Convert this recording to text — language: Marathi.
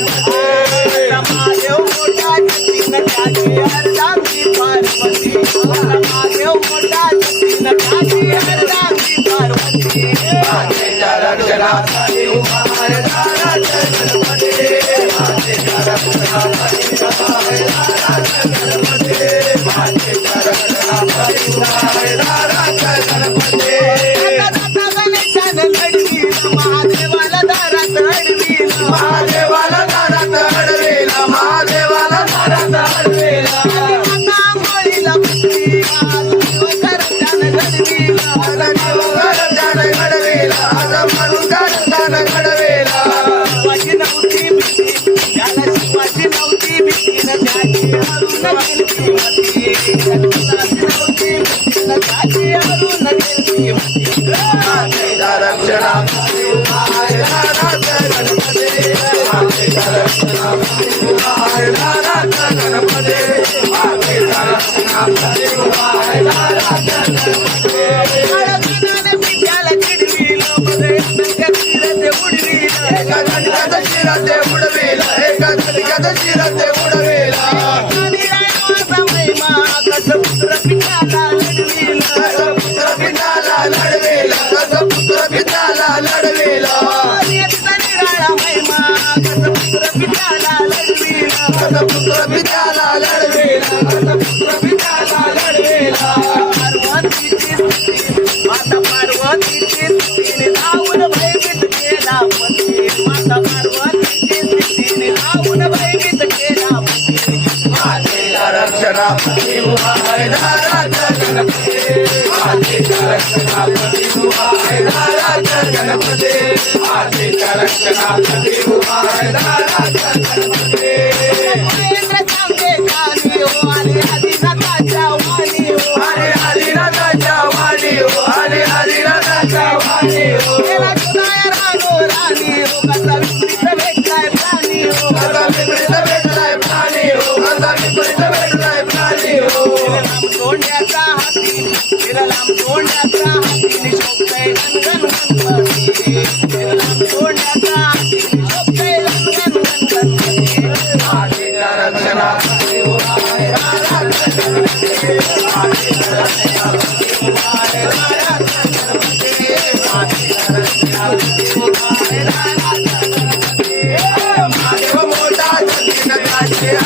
महादेव मोठा जतीन त्याची अर्धांगी पार्वती महादेव मोठा जतीन त्याची अर्धांगी पार्वती मातेच्या रक्षणासाठी उभा आहे दाराचा गणपती मातेच्या रक्षणासाठी उभा आहे दाराचा गणपती मातेच्या रक्षणासाठी उभा आहे दाराचा गणपती गणेशानं घडवील महादेवाला दारात अडवील महादेवाला दारात अडवेला महादेवाला दारात अडवेला आंघोळीला बसली आज घरच्यानं घडवील घरच्यानं घडवेला आज म्हणून घरच्यानं घडवेला शिवाची नव्हती भीती त्याला शिवाची नव्हती भीती न त्याची हरून गेलती मती शिवाची नव्हती भीती न त्याची हरून गेलती मती मातेच्या रक्षणासाठी उभा आहे दाराचा गणपती मातेच्या रक्षणासाठी उभा आहे दाराचा गणपती मातेच्या रक्षणासाठी उभा आहे दाराचा गणपती हळदीनं पित्याला चिडवील मध्ये गणपतीला उडवील एका गणकाचं शिरं ते उडवेला एका गणकाचं शिरं ते उडवेला माझा महिमा कसं पुत्र पित्याला लढवील कसं पुत्र पिताला लढवेला कसं पुत्र पिताला लढवेला निराळा महिमा कसं पुत्र पित्याला लढवील कसं पुत्र पिताला लढवेला कसं पुत्र पिताला लढवेला पार्वतीची स्तुती माता पार्वतीची स्तुतीने धावून भयभीत केला पती माता पार्वतीची स्तुतीने धावून भयभीत केला पती मातेच्या रक्षणासाठी उभा आहे दाराचा गणपती मातेच्या रक्षणासाठी उभा आहे दाराचा गणपती मातेच्या रक्षणासाठी उभा आहे दाराचा गणपती महेंद्र सांगे कानी हो आले आदिनाथाच्या वाणी हो हरे आदिनाथाच्या वाणी हो हरे आदिनाथाच्या वाणी हो गेला जुनाया रानो राणी हो कसा विपरीत भेटलाय प्राणी हो कसा विपरीत भेटलाय प्राणी हो कसा विपरीत भेटलाय प्राणी हो लांब तोंड्याचा हाती लांब तोंड्याचा हाती शोभतय गणगण गणपती लांब तोंड्याचा हाती शोभतय गणगण गणपती मातेच्या रक्षणासाठी उभा आहे दाराचा गणपती मातेच्या रक्षणासाठी उभा आहे दाराचा गणपती मातेच्या रक्षणासाठी उभा आहे दाराचा गणपती महादेव मोठा जतीन त्याची